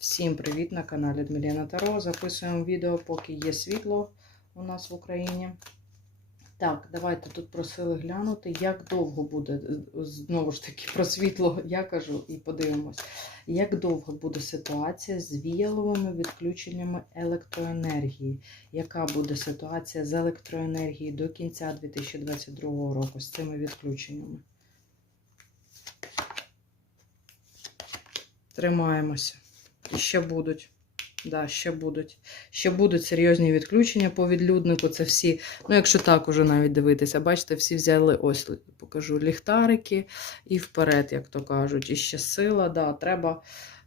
Всім привіт на каналі Дмиліна Таро. Записуємо відео, поки є світло у нас в Україні. Так, давайте тут просили глянути, як довго буде, знову ж таки, про світло я кажу і подивимось, як довго буде ситуація з віяловими відключеннями електроенергії. Яка буде ситуація з електроенергією до кінця 2022 року з цими відключеннями? Тримаємося. Ще будуть. Да, ще будуть. Ще будуть серйозні відключення по відлюднику. Це всі, ну, якщо так уже навіть дивитися, бачите, всі взяли ось покажу ліхтарики і вперед, як то кажуть. І ще сила, да, треба.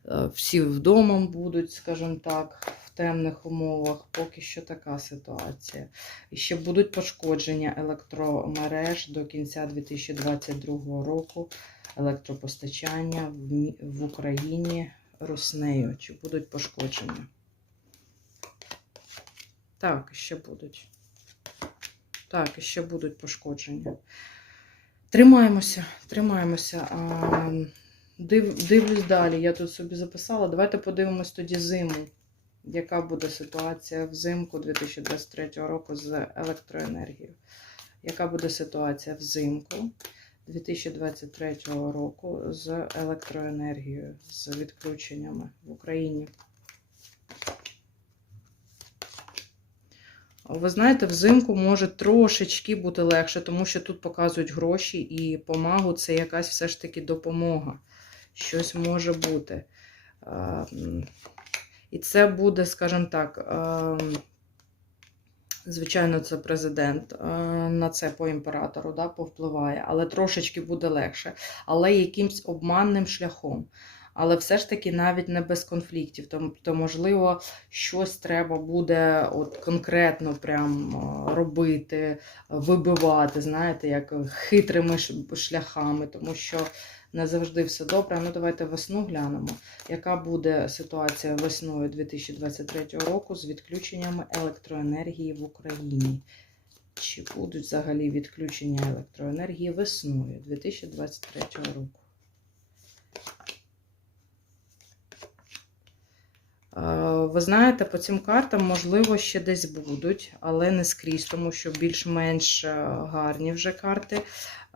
е, Всі вдома будуть, скажімо так, в темних умовах. Поки що така ситуація. І ще будуть пошкодження електромереж до кінця 2022 року. Електропостачання в Україні Руснею. Чи будуть пошкодження? Так, ще будуть. Так, ще будуть пошкодження. Тримаємося, тримаємося. Див, дивлюсь далі. Я тут собі записала. Давайте подивимось тоді зиму. Яка буде ситуація взимку 2023 року з електроенергією? Яка буде ситуація взимку 2023 року з електроенергією, з відключеннями в Україні? Ви знаєте, взимку може трошечки бути легше, тому що тут показують гроші і помагу це якась все ж таки допомога. Щось може бути. Е, І це буде, скажімо так, е, звичайно, це президент е, на це по імператору да, повпливає, але трошечки буде легше, але якимсь обманним шляхом. Але все ж таки навіть не без конфліктів. Тобто, можливо, щось треба буде от конкретно прям е, робити, вибивати, знаєте, як хитрими шляхами, тому що не завжди все добре. Ну, давайте весну глянемо. Яка буде ситуація весною 2023 року з відключеннями електроенергії в Україні? Чи будуть взагалі відключення електроенергії весною 2023 року? Е, Ви знаєте, по цим картам, можливо, ще десь будуть, але не скрізь, тому що більш-менш е, гарні вже карти.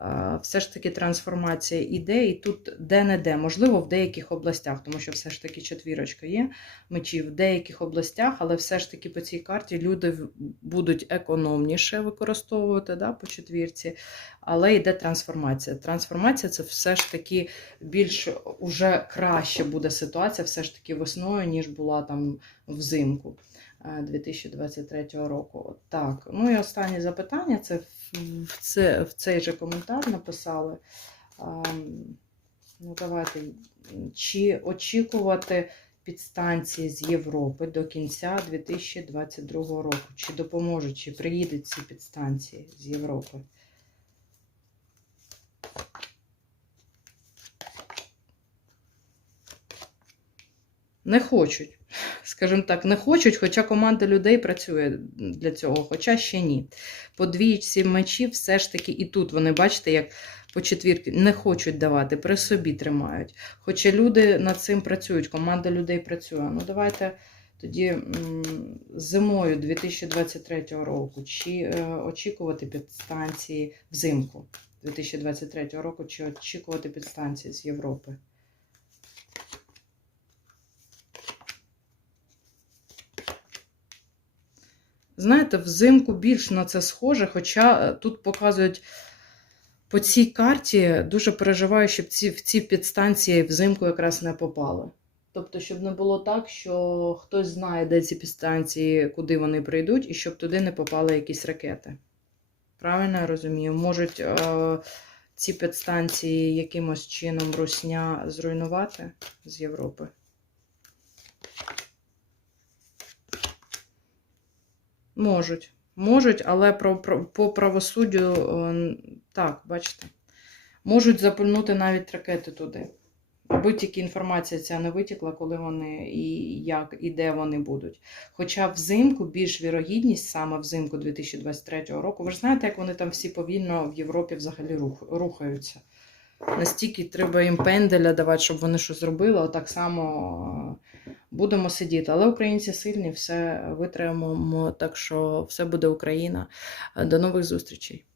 Е, Все ж таки трансформація іде, і тут де-не-де, можливо, в деяких областях, тому що все ж таки четвірочка є мечів в деяких областях, але все ж таки по цій карті люди будуть економніше використовувати да, по четвірці, але йде трансформація. Трансформація це все ж таки більш уже краще буде ситуація, все ж таки весною, ніж була там взимку 2023 року. От Так, ну і останнє запитання це в, це, в цей же коментар написали. Ам, Ну, давайте. Чи очікувати підстанції з Європи до кінця 2022 року? Чи допоможуть, чи приїдуть ці підстанції з Європи? Не хочуть. Скажімо так, не хочуть, хоча команда людей працює для цього, хоча ще ні. По двічці мечів все ж таки і тут вони, бачите, як по четвірки не хочуть давати, при собі тримають. Хоча люди над цим працюють, команда людей працює. Ну, давайте тоді зимою 2023 року, чи е, очікувати підстанції взимку 2023 року, чи очікувати підстанції з Європи? Знаєте, взимку більш на це схоже, хоча е, тут показують по цій карті, дуже переживаю, щоб ці, в ці підстанції взимку якраз не попали. Тобто, щоб не було так, що хтось знає, де ці підстанції, куди вони прийдуть, і щоб туди не попали якісь ракети. Правильно я розумію? Можуть е, ці підстанції якимось чином русня зруйнувати з Європи? Можуть. Можуть, але про, про, по правосуддю, е, так, бачите, можуть запульнути навіть ракети туди. Аби тільки інформація ця не витікла, коли вони і як і де вони будуть. Хоча взимку більш вірогідність саме взимку 2023 року. Ви ж знаєте, як вони там всі повільно в Європі взагалі рух, рухаються. Настільки треба їм пенделя давати, щоб вони щось зробили. Отак само е, будемо сидіти. Але українці сильні, все витримаємо, так що все буде Україна. До нових зустрічей.